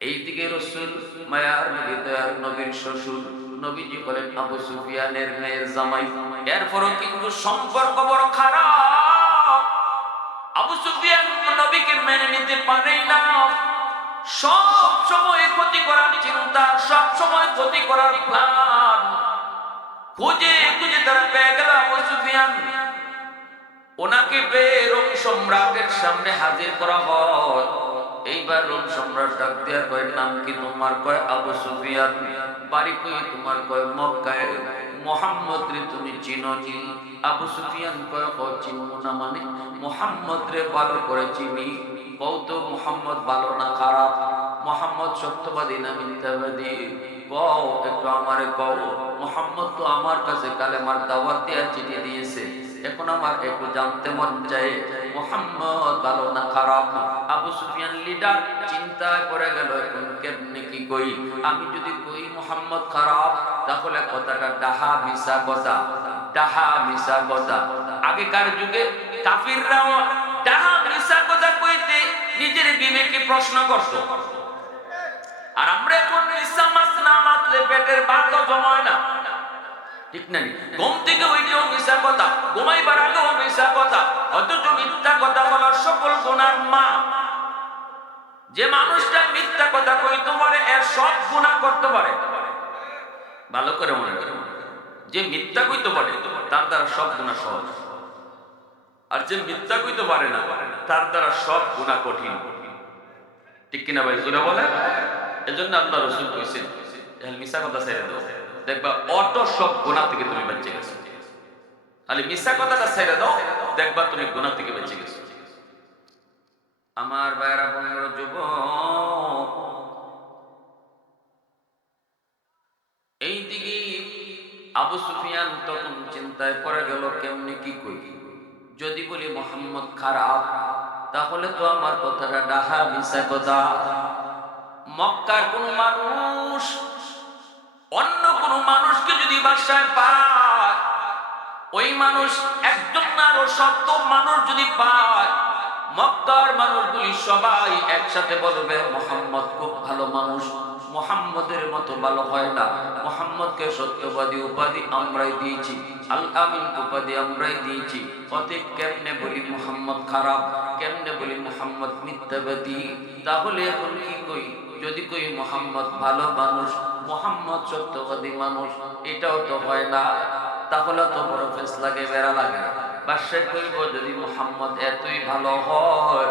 এইদিকে রাসূল মায়ার নবী দয়ার নবীর শ্বশুর নবীজি বলেন আবু সুফিয়ানের মেয়ের জামাই, এরপরও কিন্তু সম্পর্ক বড় খারাপ। আবু সুফিয়ান নবীকে মেনে নিতে পারে না, সব সময় ক্ষতি করার চিন্তা, সব সময় ক্ষতি করার প্ল্যান। খুঁজে খুঁজে তারা পেয়ে গেল আবু সুফিয়ান। ওনাকে পেয়ে রোম সম্রাটের সামনে হাজির করা হয়। এইবার রোম সম্রাট ডাক দিয়া কয়, নাম কি তোমার? কয় আবু সুফিয়ান। বাড়ি কই তোমার? কয় মক্কায়। মুহাম্মদ রে তুমি চিনো নি? আবু সুফিয়ান কয় হ চিনব না মানে? মুহাম্মদ রে ভালো করে চিনি। কও তো মুহাম্মদ ভালো না খারাপ? মুহাম্মদ সত্যবাদী না মিথ্যাবাদী? কও একটু আমারে কও। মুহাম্মদ তো আমার কাছে কালেমার দাওয়াত দিয়া চিঠি দিয়েছে, এখন আমার একটু জানতে মন চায় মুহাম্মদ ভালো না খারাপ। আবু সুফিয়ান লিডার চিন্তায় পড়ে গেল, এখন কেমনে কি কই? আমি যদি কই মুহাম্মদ খারাপ, তাহলে কথাটা ডাহা মিশা কথা, ডাহা মিশা কথা। আগেকার যুগে কাফিররাও ডাহা মিশা কথা কইতে নিজের বিবেকে প্রশ্ন করত। আর আমরা এখন মিশা মাছ না মাতলে পেটের ভাতও জমায় না, ঠিক না? ঘুম থেকে উঠেও মিশা কথা, ঘুমাইবার আগেও মিশা কথা। অথচ মিথ্যা কথা বলার সকল গুনার মা। যে মানুষটা মিথ্যা কথা কইতে পারে এর সব গুনাহ করতে পারে। ভালো করে মনে করে, যে মিথ্যা কইতে পারে তার দ্বারা সব গুনাহ সহজ, আর যে মিথ্যা কইতে পারে না তার দ্বারা সব গুনাহ কঠিন। ঠিক কিনা ভাই? জোরে বলে। এজন্য আল্লাহ রাসূল কইছেন, মিশা কথা ছেড়ে দাও, দেখবা অটো সব গুনাহ থেকে তুমি বেঁচে গেছো। খালি মিথ্যা কথাটা ছেড়ে দাও, দেখবা তুমি গুনাহ থেকে বেঁচে গেছো। আমার ভাইরা বন্ধুর যুবক, এইদিকে আবু সুফিয়ান তখন চিন্তায় পড়ে গেল, কেমনে কি কই? যদি বলি মুহাম্মদ খারাপ, তাহলে তো আমার কথাটা ডাহা মিথ্যা কথা। মক্কার কোন মানুষ অন্য কোন মানুষকে যদি বাসায় পায়, ওই মানুষ একজন না আরো ৭০ মানুষ যদি পায়, মক্কার মানুষগুলি সবাই একসাথে বলবে মুহাম্মদ খুব ভালো মানুষ, মুহাম্মদের মতো ভালো হয় না। মুহাম্মদকে সত্যবাদী উপাধি আমরাই দিয়েছি, আল আমিন উপাধি আমরাই দিয়েছি। অতএব কেমনে বলি মুহাম্মদ খারাপ, কেমনে বলি মুহাম্মদ মিথ্যাবাদী? তাহলে এখন কি কই? যদি কই মুহাম্মদ ভালো মানুষ, মুহাম্মদ সত্যবাদী মানুষ, এটাও তো হয় না। তাহলে তো বড় ফেস লাগে, বেড়া লাগে। বাদশাহ কইব, যদি মুহাম্মদ এতই ভালো হয়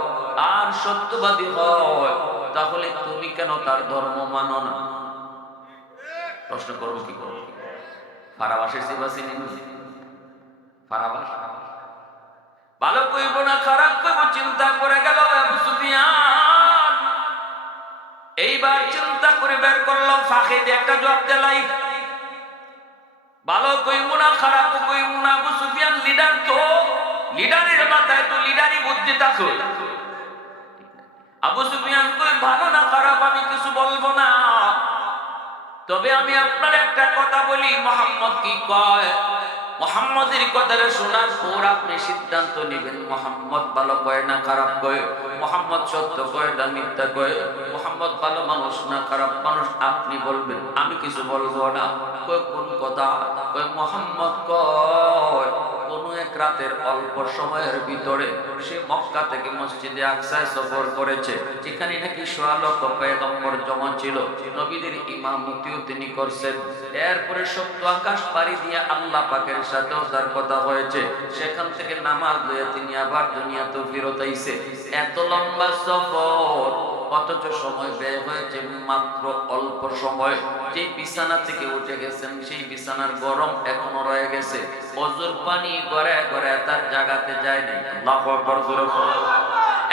আর সত্যবাদী হয়, তাহলে তুমি কেন তার ধর্ম মানো না? প্রশ্ন করবো কি করবো? ফারাবাসের সিবাসী নিন, ফারাবাস ভালো কইব না খারাপ কইব, চিন্তা করে গেল আবু সুফিয়ান। এইবার চিন্তা করে বের করলো, ফাঁকে দিয়ে একটা জবাব দিলাই, ভালো কইব না খারাপ কইব না। আবু সুফিয়ান লিডার, তো লিডারের মাথায় তো লিডারই বুদ্ধি থাকে। আবু সুফিয়ান কই, ভালো না খারাপ আমি কিছু বলবো না, তবে আমি আপনার একটা কথা বলি, মুহাম্মদ কি কয়, মুহাম্মদের কথাটা শোনার পর আপনি সিদ্ধান্ত নেবেন মুহাম্মদ ভালো কয় না খারাপ কয়, মুহাম্মদ সত্য কয় না মিথ্যা কয়, মুহাম্মদ ভালো মানুষ না খারাপ মানুষ, আপনি বলবেন, আমি কিছু বলবো না। কয় কোন কথা? কয় মুহাম্মদ কয় কোন এক রাতের অল্প সময়ের ভিতরে সে মক্কা থেকে মসজিদে আকসায় সফর করেছে, যেখানে নাকি ১৬ লক্ষ পয়গম্বর জমা ছিল, নবীদের ইমামতিও তিনি করছেন। এরপরে সপ্ত আকাশ পাড়ি দিয়ে আল্লাহ পাকের সাথেও তার কথা হয়েছে, সেখান থেকে নামাজ লয়ে তিনি আবার দুনিয়াতেও ফেরত আইছে। এত লম্বা সফর, অথচ সময় ব্যয় হয়েছে মাত্র অল্প সময়। যে বিছানা থেকে উঠে গেছেন সেই বিছানার গরম এখনো রয়ে গেছে, ওজুর পানি গড়ে গড়ে তার জায়গাতে যায় নাই। আল্লাহু আকবার।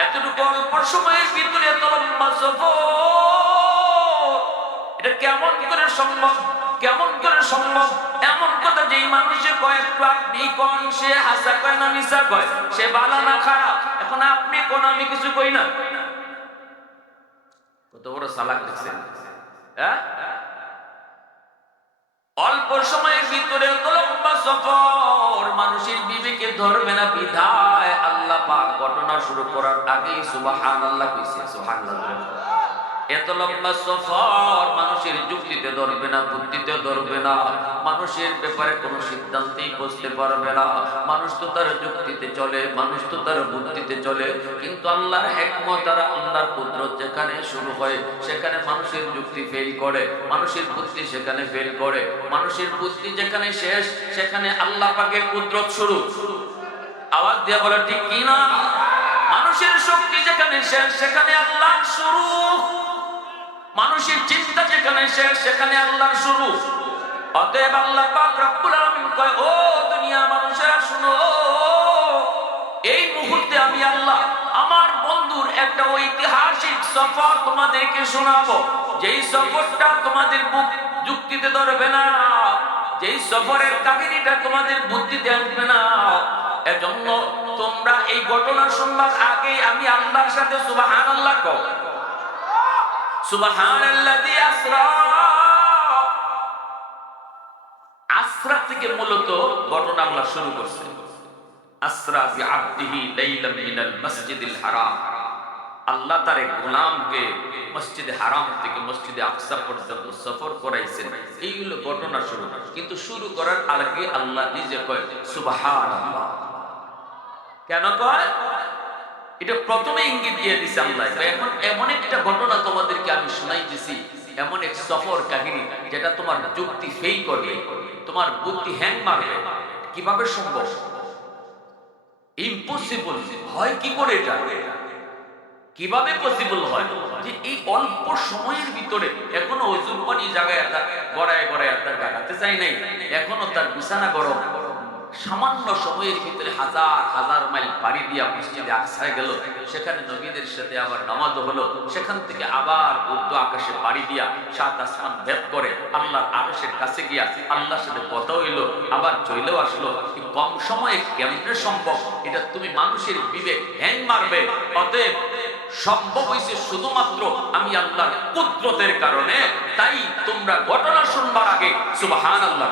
এতটুকু অল্প সময়ের ভিতরে এত লম্বা সফর, এটা কেমন করে সম্ভব? কেমন করে সম্ভব? এমন কথা যেই মানুষে কয় একটু আপনি কোন, সে হাসা কয় না মিশা কয়, সে ভালো না খারাপ, এখন আপনি কোন আমি কিছু কই না। কত বড় চালাক দেখছেন? হ্যাঁ, অল্প সময়ের ভিতরে এত লম্বা সফর, মানুষের বিবেকে ধরবে না বিধায় আল্লাহ পাক ঘটনা শুরু করার আগেই সুবহানাল্লাহ কইছে। সুবহানাল্লাহ। এত লম্বা সফর মানুষের যুক্তিতে ধরবে না, বুদ্ধিতে ধরবে না, মানুষের ব্যাপারে কোনো সিদ্ধান্তেই বসতে পারবে না। মানুষ তো তার যুক্তিতে চলে, মানুষ তো তার বুদ্ধিতে চলে, কিন্তু আল্লাহর হিকমত আর আল্লাহর কুদরত যেখানে শুরু হয় সেখানে মানুষের যুক্তি ফেল করে, মানুষের বুদ্ধি সেখানে ফেল করে, মানুষের বুদ্ধি যেখানে শেষ সেখানে আল্লাহ পাকের কুদরত শুরু। আওয়াজ দিয়ে বলে ঠিক কি না? মানুষের শক্তি যেখানে শেষ সেখানে আল্লাহ শুরু, মানুষের চিন্তা যেখানে শেষ সেখানে আল্লাহর শুরু। অতএব আল্লাহ পাক রব্বুল আলামিন কয়, ও দুনিয়ার মানুষেরা শুনো, এই মুহূর্তে আমি আল্লাহ আমার বন্ধুর একটা ঐতিহাসিক সফর তোমাদেরকে শোনাবো, যেই সফরটা তোমাদের যুক্তিতে ধরবে না, যেই সফরের কাহিনীটা তোমাদের বুদ্ধিতে আসবে না। এজন্য তোমরা এই ঘটনা শুনবার আগে আমি আল্লাহর সাথে সুবহানাল্লাহ কও। সুবহানাল্লাযী আসরা, আসরা থেকে মূলত ঘটনা আল্লাহ শুরু করছে। আসরা বিআবদিহি লাইলাম মিনাল মসজিদিল হারাম, আল্লাহ তার এক গোলামকে মসজিদে হারাম থেকে মসজিদে আকসা পর্যন্ত সফর করাইছেন। এই হলো ঘটনা শুরু। কিন্তু শুরু করার আগে আল্লাহ নিজে কয় সুবহানাল্লাহ। কেন কয়? এটা প্রথমে ইঙ্গিত দিয়ে দিছে আল্লাহ। এখন এমন একটা ঘটনা তোমাদেরকে আমি শোনাইতেছি, এমন এক সফর কাহিনী যেটা তোমার যুক্তি ফেল করবে, তোমার বুদ্ধি হ্যাং মারবে। কিভাবে সম্ভব? ইম্পসিবল। হয় কি করে এটা? কিভাবে পসিবল হয় যে এই অল্প সময়ের ভিতরে এখনো ওজুর পানি জায়গায় গড়ায় গড়ায় তার গাগাতে চাই নাই, এখনো তার বিছানা গরম, সামান্য সময়ের ভিতরে হাজার হাজার মাইল পাড়ি দিয়া মসজিদে আকসায় গেল, সেখানে নবীদের সাথে আবার নামাজও হলো, সেখান থেকে আবার উর্দু আকাশে পাড়ি দিয়া সাত আসমান ভেদ করে আল্লাহর আরশের কাছে গিয়া আল্লাহর সাথে কথা হইলো, আবার চলেও আসলো। কম সময়ে কেমনে সম্ভব? এটা তুমি মানুষের বিবেক হ্যাং মারবে। অতএব সম্ভব হয়েছে শুধুমাত্র আমি আল্লাহর কুদরতের কারণে। তাই তোমরা ঘটনা শুনবার আগে সুবহানাল্লাহ।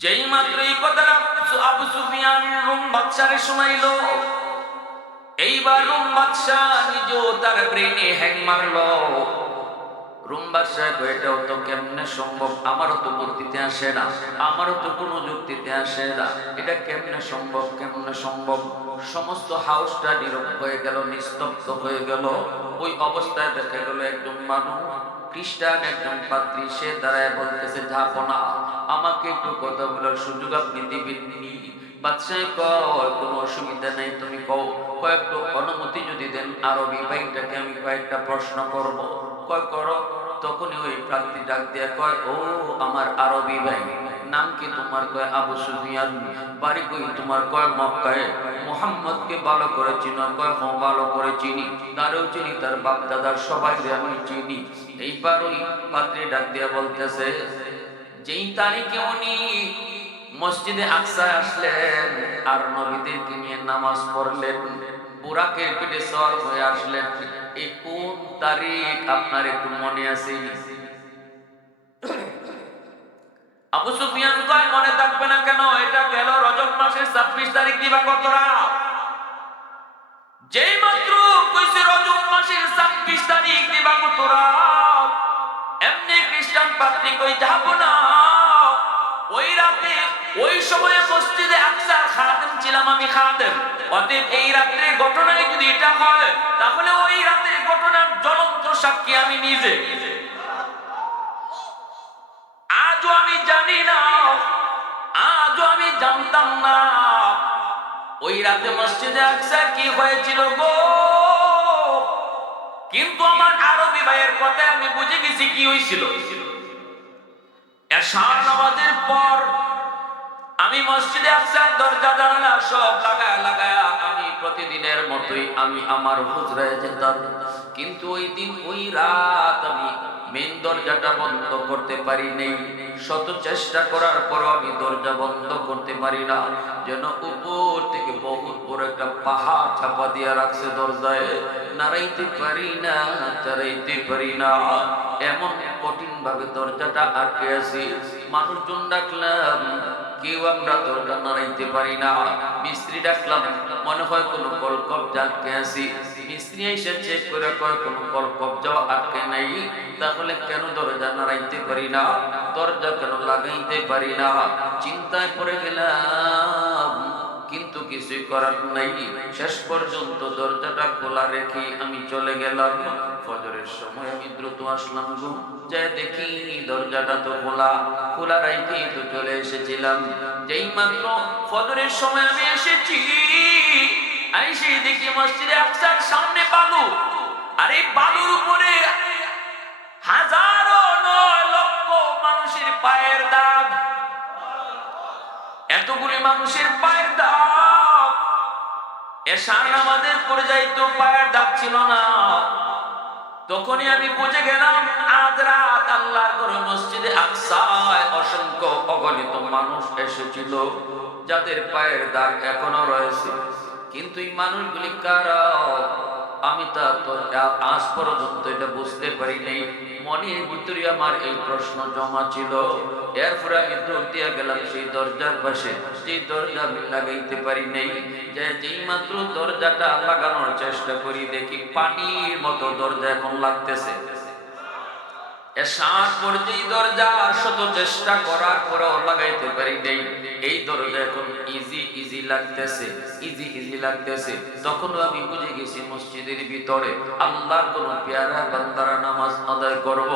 যেই মাত্র এই কথাটা আবু সুফিয়ান রুম বাদশারে শোনাইলো, এইবার রুম বাদশাহ নিজেও তার ব্রেনে হ্যাং মারলো। রুম বাদশাহ এটাও তো কেমনে সম্ভব? আমারও তো বুদ্ধিতে আসে না, আমারও তো কোনো যুক্তিতে আসে না, এটা কেমনে সম্ভব, কেমনে সম্ভব? সমস্ত হাউসটা নীরব হয়ে গেল, নিস্তব্ধ হয়ে গেল। ওই অবস্থায় দেখা গেল একজন মানুষ, খ্রিস্টান একজন পাদ্রী, সে দাঁড়ায় বলতেছে, জাহাপনা আমাকে একটু কথা বলার সুযোগ আপনি দিবেন? বাদশাহ কয় কোনো অসুবিধা নেই, তুমি কও। কয়েকটা অনুমতি যদি দেন আরবি ভাইটাকে আমি কয়েকটা প্রশ্ন করব। কয় করো। তখনই ওই প্রার্থী ডাক দিয়া কয়, ও আমার আরবি ভাই, নাম কি তোমার? কয় আবু সুফিয়ান। বাড়ি কই তোমার? কয় মক্কায়। মুহাম্মদকে ভালো করে চিনো? কয় হ্যাঁ ভালো করে চিনি, তারও চিনি, তার বাপ দাদার সবাই আমি চিনি। এইবার ওই পাত্রী ডাক দিয়া বলতেছে, যেই তারিখে উনি মসজিদে আকসায় আসলেন আর নবীদেরকে নিয়ে নামাজ পড়লেন, বুরাকের পিঠে সওয়ার হয়ে আসলেন, এই কোন তারিখ আপনার একটু মনে আছে? আবু সুফিয়ান কয়, মনে থাকবে না কেন? এটা গেল রজব মাসের 26 তারিখ দিবাগত রাত। যেই মাত্র কইছে রজব মাসের 26 তারিখ দিবাগত রাত, এমনি খ্রিস্টান পাদ্রী কই, যাব না। ওই রাতে ওই সময়ে মসজিদে আকসার খাদেম ছিলাম আমি, খাদেম। অতএব এই রাতের ঘটনায় যদি এটা হয়, তাহলে ওই রাতের ঘটনার জ্বলন্ত সাক্ষী আমি নিজে। আজও আমি জানি না, আজও আমি জানতাম না ওই রাতে মসজিদে আকসা কি হয়েছিল গো। কিন্তু আমার আরবি ভাইয়ের কথায় আমি বুঝে গেছি কি হয়েছিল। এশার নামাজের পর আমি মসজিদে আকসার দরজা জানালা সব লাগায়া আমি প্রতিদিনের মতোই আমি আমার হুজরায় যেতাম। কিন্তু ওই দিন ওই রাত আমি মেন দরজাটা বন্ধ করতে পারি নাই। শত চেষ্টা করার পরও আমি দরজা বন্ধ করতে পারি না। যেন উপর থেকে বহুত বড় একটা পাহাড় চাপা দিয়া রাখছে দরজায়, নাড়াইতে পারি না, চালাইতে পারি না, এমন কঠিন ভাবে দরজাটা আটকে আছি। মানুষজন ডাকলাম, কেউ আমরা দরজা নাড়াইতে পারি না। মিস্ত্রি ডাকলাম, মনে হয় কোনো কলকব্জা আটকে আছি। মিস্ত্রি এসে চেক করে কয় কোনো কলকব্জা আটকে নাই। তাহলে কেন দরজা নাড়াইতে পারি না, দরজা কেন লাগাইতে পারি না? চিন্তায় পড়ে গেলাম, কিন্তু কিছুই করার নাই। শেষ পর্যন্ত দরজাটা খোলা রেখে আমি চলে গেলাম। ফজরের সময় আমি দ্রুত আসলাম গো, যে দেখি দরজাটা তো খোলা, খোলা রাইতেই তো চলে এসেছিলাম। যেই মাত্র ফজরের সময় আমি এসেছি, আইসে দেখি মসজিদে আকসার সামনে বালু, আর এই বালুর উপরে হাজারো নয় লক্ষ মানুষের পায়ের দাগ। এতগুলি মানুষের পায়ের দাগ, এশার নামাজের পরে যাইতো পায়ের দাগ ছিল না। তখনই আমি বুঝে গেলাম আজ রাত আল্লাহর ঘরে মসজিদে আকসায় অসংখ্য অগণিত মানুষ এসেছিল, যাদের পায়ের দাগ এখনো রয়েছে। কিন্তু এই মানুষগুলি কারা, আমি তা তো আজ পর্যন্ত এটা বুঝতে পারি নাই। মনের ভিতরে আমার এই প্রশ্ন জমা ছিল। এরপরে আমি দৌড় দিয়া গেলাম সেই দরজার পাশে, সেই দরজা আমি লাগাইতে পারি নাই। যেই মাত্র দরজাটা লাগানোর চেষ্টা করি, দেখি পানির মতো দরজা এখন লাগতেছে। এসার পর্যায়ে দরজা শত চেষ্টা করার পরেও লাগাইতে পারি নাই। এই দরজা এখন ইজি লাগতেছে, ইজি লাগতেছে। তখনও আমি বুঝে গেছি মসজিদের ভিতরে আল্লাহর কোন পেয়ারা বান্দারা নামাজ আদায় করব,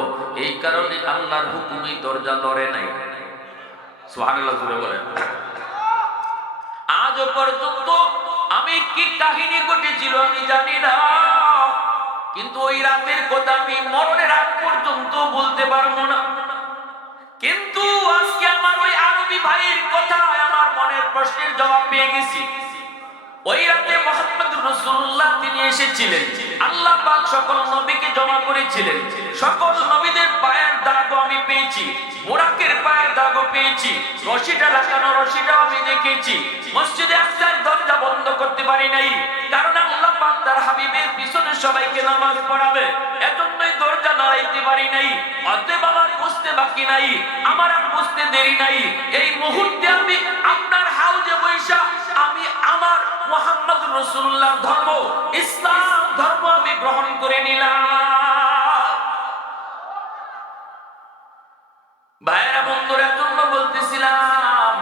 এই কারণে আল্লাহর হুকুমে দরজা লড়ে নাই। সুবহানাল্লাহ জুড়ে বলেন। আজ পর্যন্ত আমি কি কাহিনী ঘটেছিল আমি জানি না, কিন্তু ওই রাতের কথা আমি মরণের আগ পর্যন্ত বলতে পারবো না। কিন্তু আজকে আমার ওই আরবি ভাইয়ের কথায় আমার মনের প্রশ্নের জবাব পেয়ে গেছি। ওই রাতে মুহাম্মদুর রাসূলুল্লাহ তিনি এসেছিলেন, আল্লাহ পাক সকল নবীকে জমা করেছিলেন। সকল নবীদের পায়ের দাগও আমি পেয়েছি, বুরাকের পায়ের দাগও পেয়েছি, রশিটা লাগানো রশিটাও আমি দেখেছি। মসজিদে আকসার দরজা বন্ধ করতে পারি নাই, কারণ আল্লাহ পাক তার হাবিবের পিছনে সবাইকে নামাজ পড়াবে, এজন্যই দরজা নাড়াইতে পারি নাই। অতএব আমার বুঝতে বাকি নাই, আমার আর বুঝতে দেরি নাই। এই মুহূর্তে আমি আপনার হাউজে বৈশা আমি আমার মুহাম্মদুর রাসূলুল্লাহ ধর্ম, ইসলাম ধর্ম আমি গ্রহণ করে নিলাম। ভাইরা বন্ধুরা, জন্য বলতেছিলাম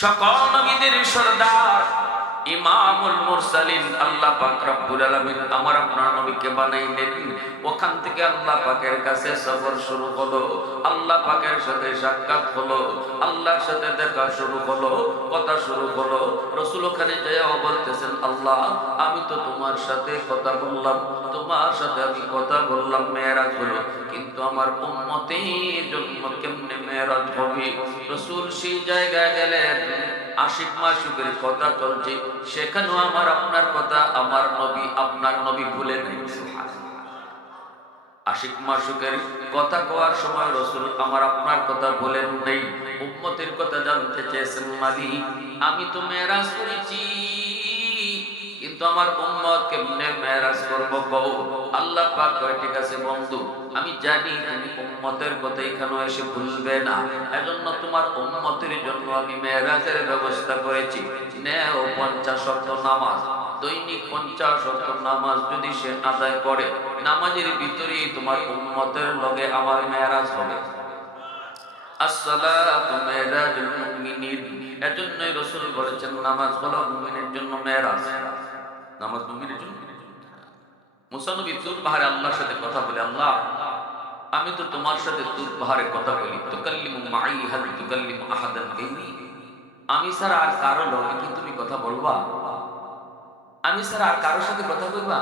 সকল নবীদের সরদার ইমামুল মুরসালিন আল্লাহ পাক রব্বুল আলামিন আমার আপনার নবীকে বানাইলেন। ওখান থেকে আল্লাহ পাকের কাছে সফর শুরু হলো, আল্লাহ পাকের সাথে সাক্ষাৎ হলো, আল্লাহর সাথে দেখা শুরু হলো, কথা শুরু হলো। রাসূল ওখানে যাও বলতেছেন, আল্লাহ আমি তো তোমার সাথে কথা বললাম, তোমার সাথে আমি কথা বললাম, মেরাজ হলো, কিন্তু আমার উম্মতের জন্য কেমনে মেরাজ হবে? রাসূল সেই জায়গায় গেলেন, আশিক মাসুকের কথা চলছে, সেখানেও আমার আপনার কথা আমার নবী আপনার নবী ভুলে নেই। আশিক মাসুকের কথা কওয়ার সময় রাসূল আমার আপনার কথা বলেন নেই, উম্মতের কথা জানতে চেয়েছেন। মালিক আমি তো মেরাজ করেছি, কিন্তু আমার উম্মত কেমনে মেরাজ করবো কও? আল্লাহ পাক কয়, ঠিক আছে বন্ধু, আমি জানি তুমি উম্মতের কথা এখানে এসে ভুলবে না, এজন্য তোমার উম্মতের জন্য আমি মেরাজের ব্যবস্থা করেছি। নেও 50 ওয়াক্ত নামাজ, দৈনিক 50 ওয়াক্ত নামাজ যদি সে আদায় করে, নামাজের ভিতরেই তোমার উম্মতের লগে আমার মেরাজ হবে। আসসালাতু মেরাজুল মুমিনিন, এজন্যই রাসূল বলেছেন নামাজ হলো মুমিনের জন্য মেরাজ। নামাজ মুমিনের জন্য। মুসা নবী তুর পাহাড়ে আল্লাহর সাথে কথা বলে, আল্লাহ আমি তো তোমার সাথে তুর পাহাড়ে কথা বলি, তুকাল্লিমু মাই হাল তুকাল্লিমু আহাদান গায়রি, আমি ছাড়া আর কারো লগে কি তুমি কথা বলবা? আমি ছাড়া আর কারোর সাথে কথা বলবা?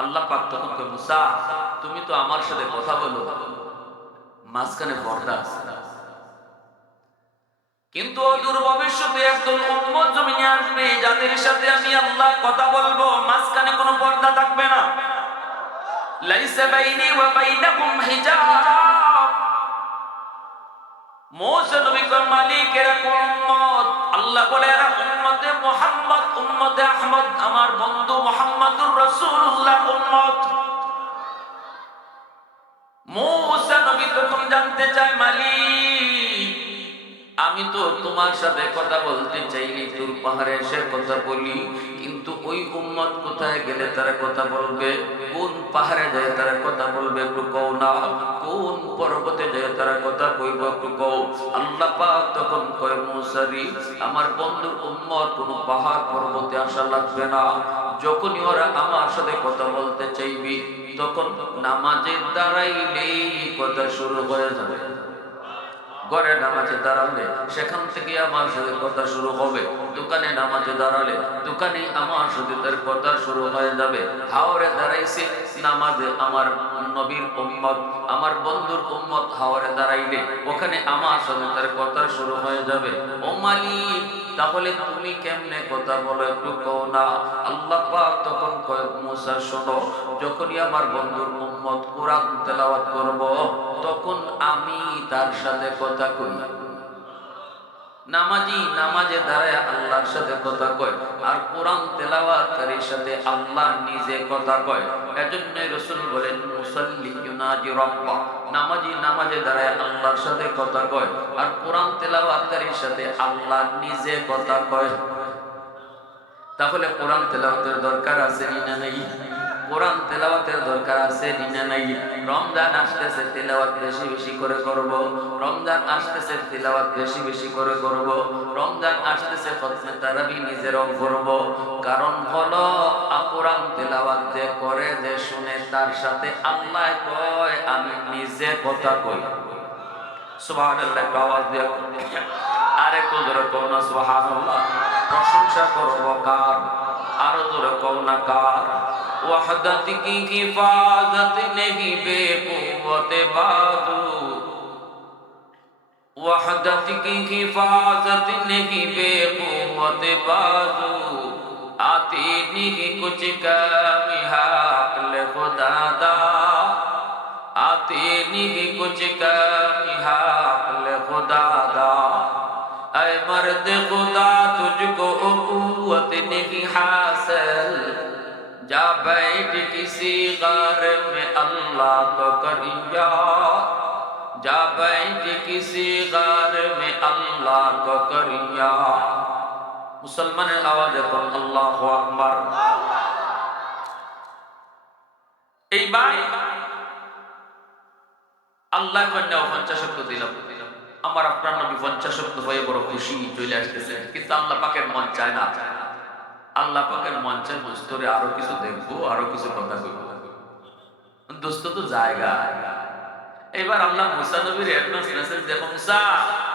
আল্লাহ পাক তখন কয়, মুসা তুমি তো আমার সাথে কথা বলো, মাঝখানে পর্দা আছে, কিন্তু অদূর ভবিষ্যতে একদল উম্মত জমিনে আসবে যাদের সাথে আমি আল্লাহ কথা বলবো, মাঝখানে কোনো পর্দা থাকবে না। লাইসা বাইনি ওয়া বাইনাকুম হিজাব। মুসা নবী কর মালিক এরা কোন উম্মত? আল্লাহ বলে এরা উম্মতে মুহাম্মদ, উম্মতে আহমদ, আমার বন্ধু মুহাম্মদুর রাসূলুল্লাহ উম্মত। মুসা নবী তখন জানতে চায়, মালিক আমি তো তোমার সাথে কথা বলতে চাইনি, তোর পাহাড়ে এসে কথা বলি, কিন্তু ওই উম্মত কোথায় গেলে তারা কথা বলবে? কোন পাহাড়ে যায় তারা কথা বলবে? একটু কও না। কোন পর্বতে যায় তারা কথা কইব? একটু কও। আল্লাহ পাক তখন কয়, মুসারি, আমার বন্ধুর উম্মত কোন পাহাড় পর্বতে আসা লাগবে না। যখনই ওরা আমার সাথে কথা বলতে চাইবি, তখন নামাজে দাঁড়াইলেই কথা শুরু হয়ে যাবে। ঘরে নামাজে দাঁড়ালে সেখান থেকে আমার সাথে কথা শুরু হবে। দোকানে নামাজে দাঁড়ালে দোকানে আমার সাথে তার কথা শুরু হয়ে যাবে। হাওরে দাঁড়াইছে নামাজে আমার নবীর উম্মত, আমার বন্ধুর উম্মত হাওরে দাঁড়াইলে ওখানে আমার সাথে তার কথা শুরু হয়ে যাবে। ও মালিক, তাহলে তুমি কেমনে কথা বলো? একটু কও না। আল্লাহ পাক তখন কয়, মুসা শোনো, যখনই আমার বন্ধুর উম্মত কোরআন তেলাওয়াত করব, তখন আমি তার সাথে কথা কই। নামাজি নামাজে দাঁড়ায় আল্লাহর সাথে কথা কয়, আর কোরআন তেলাওয়াতকারীর সাথে আল্লাহ নিজে কথা কয়। এজন্যই রাসূল বলেন, মুসাল্লি ইউনাজি রাব্বা, নামাজি নামাজে দাঁড়ায় আল্লাহর সাথে কথা কয়, আর কোরআন তেলাওয়াতকারীর সাথে আল্লাহ নিজে কথা কয়। তাহলে কোরআন তেলাওয়াতের দরকার আছে না নাই? কোরআন তেলাওয়াতের দরকার আছে না নাই? রমজান আসতেছে, তেলাওয়াত বেশি বেশি করে করব। রমজান আসতেছে, তেলাওয়াত বেশি বেশি করে করব। রমজান আসতেছে, খতমে তারাবি নিজেরাও করব। কারণ হলো কোরআন তেলাওয়াত যে করে, যে শুনে, তার সাথে আল্লাহ কয় আমি নিজে কথা কই। সুবহানাল্লাহ, একটু আওয়াজ দিয়ে আরেকটু জোরে কও না সুবহানাল্লাহ। প্রশংসা করব কার? আরো জোরে কও না কার? ওয়াহদাত কি হিফাজত নেহি বেকুওয়াত বাজু, ওয়াহদাত কি হিফাজত নেহি বেকুওয়াত বাজু, आती नहीं कुछ कमी हाकल खुदा दा, आती नहीं कुछ कमी हाकल खुदा दा, ऐ मर्द खुदा तुझको कुव्वत नहीं हासिल, जा बैठ किसी गार में अल्लाह को करिया, जा बैठ किसी गार में अल्लाह को करिया। মুসলমানের আওয়াজে কোন আল্লাহু আকবার। এইবার আল্লাহ কন্যা 50 শব্দ দিলাম। আমার আপনার নবী 50 শব্দ হয়ে বড় খুশি চলে আসতেছে, কিন্তু আল্লাহ পাকের মন চায় না। আল্লাহ পাকের মন চায় দোস্তরে আরো কিছু দেখবো, আরো কিছু কথা কইব। দোস্ত তো জায়গা। এবার আল্লাহ মুসা নবীর অ্যাডভান্স মেসেজ দেখো, মুসা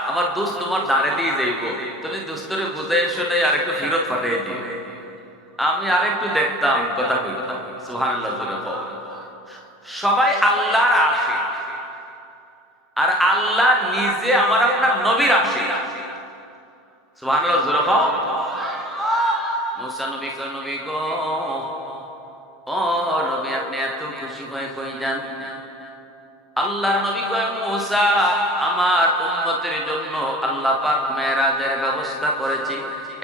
আমার দোস্ত তোমার দাঁড়ে দিয়ে যাইব, তুমি দোস্তরে বুঝাই শুনে আরেকটু ফিরত পাঠিয়ে দিবে, আমি আরেকটু দেখতাম, কথা কইতাম। সুবহানাল্লাহ জোরে বল। সবাই আল্লাহর আশিক, আর আল্লাহ নিজে আমার আপনার নবীর আশিক। সুবহানাল্লাহ জোরে বল। মুসা নবী কই, নবী গো, ও নবী আপনি এত খুশি হয়ে কই যান? আল্লাহর নবী কয়, মুসা আমার উম্মতের জন্য আল্লাহ পাক মেরাজের ব্যবস্থা করেছি,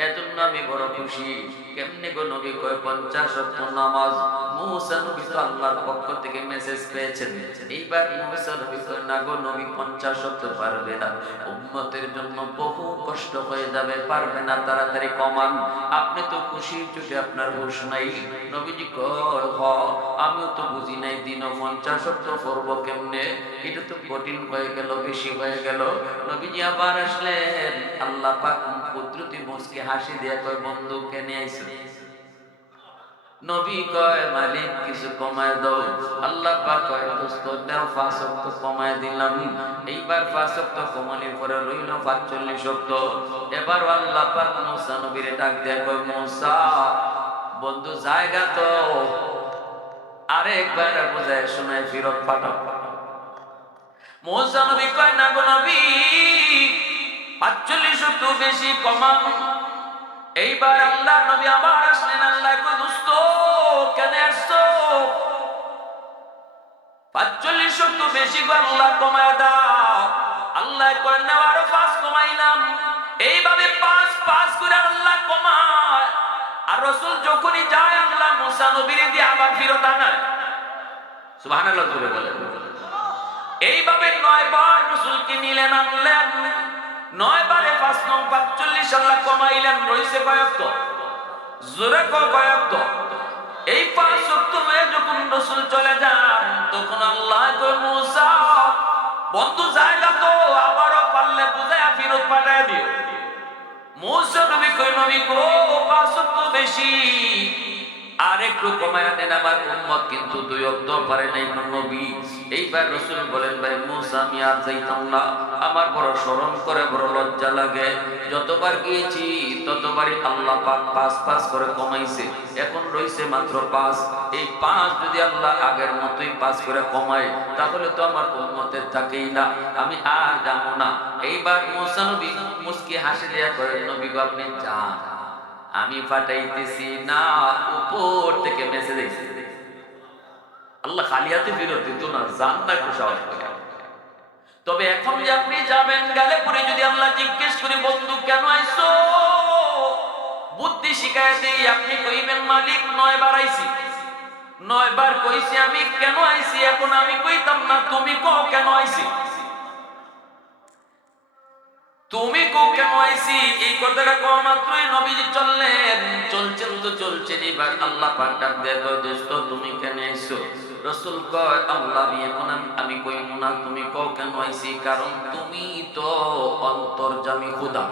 এজন্য আমি বড় খুশি। কেমনে গো? নবী কয় 50 ওয়াক্ত নামাজ। মুসা নবী তো আল্লাহর পক্ষ থেকে মেসেজ পেয়েছেন। এইবার মুসা নবী কয়, না গো নবী 50 ওয়াক্ত পারবে না, উম্মতের জন্য বহু কষ্ট হয়ে যাবে, পারবে না, তাড়াতাড়ি কমান। আপনি তো খুশির চোটে আপনার হুঁশ নাই। নবীজি কয়, হ আমিও তো বুঝি নাই দিন 50 ওয়াক্ত করব কেমনে, এটা তো কঠিন হয়ে গেল, বেশি হয়ে গেল। নবীজি আবার আসলেন, আল্লাহ পাক কুদরতি মুস্কি হাসি দিয়ে কয়, বন্ধু কেনে আইছো? নবী কয়, মালিক কিছু কমায় দাও। আল্লাহ পাক কয়, দোস্ত দাও 5 ওয়াক্ত কমায় দিলাম। এইবার 5 ওয়াক্ত কমানোর পরে রইল 45 ওয়াক্ত। এবার আল্লাহ পাক মুসা নবীরে ডাক দিয়ে কয়, মুসা বন্ধু জায়গা তো আরেকবার বুঝায় শোনায় ফিরত পাঠাও। মুসা নবী কয়, না গো নবী 45 ওয়াক্ত বেশি কমান। এইবার আল্লাহ নবী আবার আসলেন, আল্লাহ কয়, দোস্ত কেন আসছো? 45 ওয়াক্ত বেশি গো, আল্লাহ কমায় দাও। আল্লাহ কয়, না আরো 5 কমাইলাম। এইভাবে 5 5 করে আল্লাহ কমায়। আর রাসূল যখনই যায় আল্লাহ মুসা নবীরে দিয়ে আবার ফিরত আনায়। সুবহানাল্লাহ জোরে বলেন। এইভাবে 9 বার রাসূলকে নিলেন, আনলেন। 9 বারে 5 9 45 আল্লাহ কমাইলেন, রইছে কয়েকত? জোরে কয়েকত? এই 5 ওয়াক্ত লয়ে যখন রাসূল চলে যান তখন আল্লাহ কয় মুসা বন্ধু জায়গা তো আবারও পারলে বুঝায়া ফেরত পাঠায় দিও। মুসা নবী কই নবী গো 5 ওয়াক্ত বেশি, আর একটু কমায়া দেন, আমার উম্মত কিন্তু 2 ওয়াক্ত পারে নাই নবী। এইবার রাসূল বলেন ভাই মুসা আমি আর যাইতাম না, আমার বড় শরম করে বড় লজ্জা লাগে, যতবার গিয়েছি ততবারই আল্লাহ পাক 5 করে কমাইছে, এখন রইছে মাত্র 5। এই 5 যদি আল্লাহ আগের মতোই 5 করে কমায় তাহলে তো আমার উম্মতের থাকেই না, আমি আর যাবো না। এইবার মুসা নবী মুস্কি হাসি দেয়া করেন নবী গো আপনি যান, আমি পাঠাইতেছি না, উপর থেকে মেসেজ আইছে। আল্লাহ খালি হাতে ফেরত দিত না, জান না একটু সাহস করে। তবে এখন যে আপনি যাবেন গেলে পরে যদি আল্লাহ জিজ্ঞেস করে বন্ধু কেন আইছো, বুদ্ধি শিখায় দেই, আপনি কইবেন মালিক 9 বার আইছি, 9 বার কইছি আমি কেন আইছি, এখন আমি কইতাম না, তুমি কও কেন আইছি, তুমি কও কেন আইছি। এই কথাটা কোয়া মাত্রই নবীজি চললেন, চলছেন তো চলছেন। এবার আল্লাহ পাক ডাক দেয় দোস্ত তুমি কেন আইছো? রাসূল কয় আল্লাহ এখন আমি কইব না, তুমি কও কেন আইছি, কারণ তুমি তো অন্তর্যামী খোদা,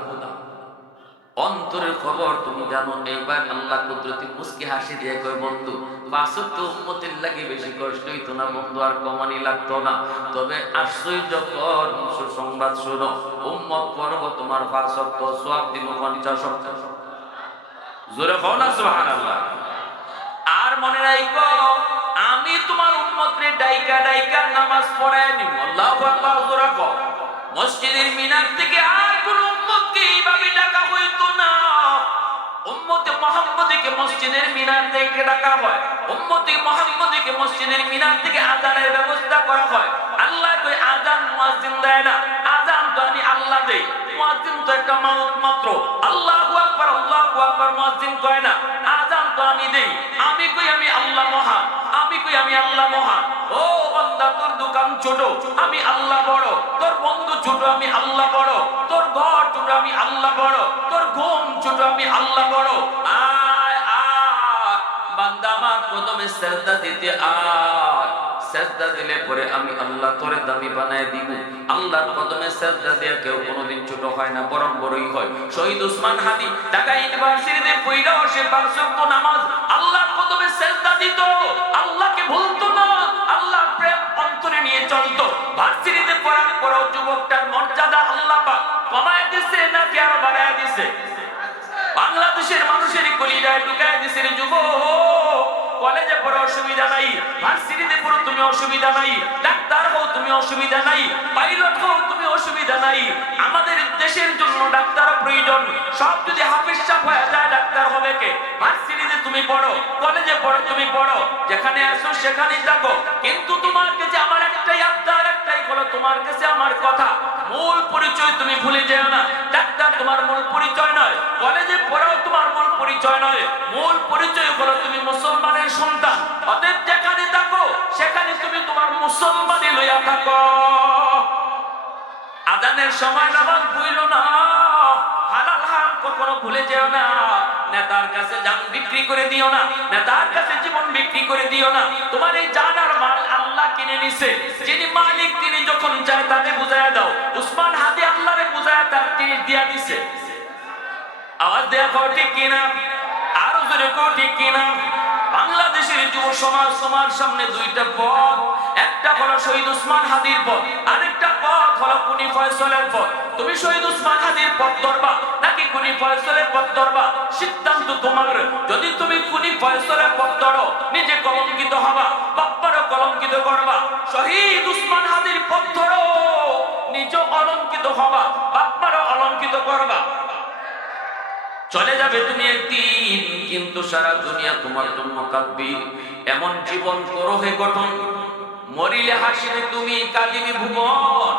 অন্তরের খবর তুমি জানো। এইবার আল্লাহ কুদরতি মুস্কি হাসি দিয়ে কয় বন্ধু 5 ওয়াক্ত উম্মতের লাগি বেশি কষ্ট হইতো না বন্ধু, আর কমানি লাগতো না, তবে আশ্চর্য কর সুসংবাদ শোনো, উম্মত পড়ব তোমার 5 ওয়াক্ত সওয়াব দিব 50 ওয়াক্ত। জোরে কও না সুবহানাল্লাহ। আর মনে রাখো আমি তোমার উম্মতরে ডাইকা ডাইকা নামাজ পড়ায় নিব। আল্লাহু আকবার। জোরে কও মসজিদের মিনার থেকে আর কোন উম্মতকে এইভাবে ডাকা হইতো না। উম্মতে মুহাম্মদীকে মসজিদের মিনার থেকে ডাকা হয়, উম্মতে মুহাম্মদীকে মসজিদের মিনার থেকে আযানের ব্যবস্থা করা হয়। আল্লাহ কই আযান মুয়াজ্জিন দেয় না, আযান তো আমি আল্লাহ দেই, মুয়াজ্জিন তো একটা মাউত মাত্র। আল্লাহু আকবার আল্লাহু আকবার মুয়াজ্জিন কয় না, আযান তো আমি দেই, আমি কই আমি আল্লাহ মহান, আমি কই আমি আল্লাহ মহান। ও বান্দা তোর দোকান ছোট, আমি আল্লাহ বড়, তোর বন্ধু ছোট, আমি আল্লাহ বড়, তোর ঘর ছোট, আমি আল্লাহ বড়, তোর ঘুম ছোট, আমি আল্লাহ বড়। আয় আয় বান্দা আমার কদমে সিজদা দিতে আয়, সিজদা দিলে পরে আমি আল্লাহ তোরে দামি বানায় দিব। আল্লাহর কদমে সিজদা দিয়ে কেউ কোনোদিন ছোট হয় না, বরং বড়ই হয়। শহীদ উসমান হাদি ঢাকা ইউনিভার্সিটিতে পড়াও সে 5 ওয়াক্ত নামাজ আল্লাহর কদমে সিজদা দিত, আল্লাহকে ভুলতো না, আল্লাহর প্রেম অন্তরে নিয়ে চলতো। ভার্সিটিতে পড়ার পরও যুবকটার মর্যাদা আল্লাহ পাক কমায় দিয়েছে নাকি আরো বাড়ায় দিয়েছে? বাংলাদেশের মানুষের কলিজায় ঢুকায় দিয়েছে রে যুবক। কলেজে পড়ে অসুবিধা নাই, ভার্সিটিতে পড়ো তুমি অসুবিধা নাই, ডাক্তার হও তুমি অসুবিধা নাই, পাইলট হও তুমি অসুবিধা নাই। আমাদের দেশের জন্য ডাক্তার প্রয়োজন, সব যদি হাফেজ সাহেব হয়ে যায় ডাক্তার হবে কে? ভার্সিটিতে তুমি পড়ো, কলেজে পড়ো তুমি পড়ো, যেখানে আসো সেখানেই থাকো, কিন্তু তোমার কাছে আমার একটাই আবদার, একটাই হলো তোমার কাছে আমার কথা, মূল পরিচয় তুমি ভুলে যেও না। ডাক্তার তোমার মূল পরিচয় নয়, কলেজে পড়াও তোমার মূল পরিচয় নয়, মূল পরিচয় হলো তুমি মুসলমানের সন্তান। অতএব যেখানে থাকো সেখানে তুমি তোমার মুসলমানি লইয়া থাকো। আযানের সময় নামাজ ভুলো না, হালাল হারাম কখনো ভুলে যেও না। নেতার কাছে জান বিক্রি করে দিও না, নেতার কাছে জীবন বিক্রি করে দিও না। তোমার এই জান আর মাল আল্লাহ কিনে নিছে, যিনি মালিক তিনি যখন চায় তাকে বুঝায়া দাও। উসমান হাদি আল্লাহরে বুঝায়া তার জিনিস দিয়া দিছে। আওয়াজ দেয়া কও ঠিক কিনা? আরো জোরে কও ঠিক কিনা? বাংলাদেশের যুব সমাজ তোমার সামনে 2টা পথ, একটা হলো শহীদ উসমান হাদির পথ, আরেকটা পথ হলো কুনি ফয়সালের পথ। তুমি শহীদ উসমান হাদির পথ ধরবা নাকি কুনি ফয়সালের পথ ধরবা, সিদ্ধান্ত তোমার। যদি তুমি কুনি ফয়সালের পথ ধরো নিজে কলঙ্কিত হবা, বাপ্পারও কলঙ্কিত করবা। শহীদ উসমান হাদির পথ ধরো, নিজে অলঙ্কিত হবা, বাপ্পারও অলঙ্কিত করবা। চলে যাবে তুমি একদিন, কিন্তু সারা দুনিয়া তোমার জন্য কাঁদবে। এমন জীবন করো হে গঠন, মরিলে হাসিবে তুমি কাঁদিবে ভুবন।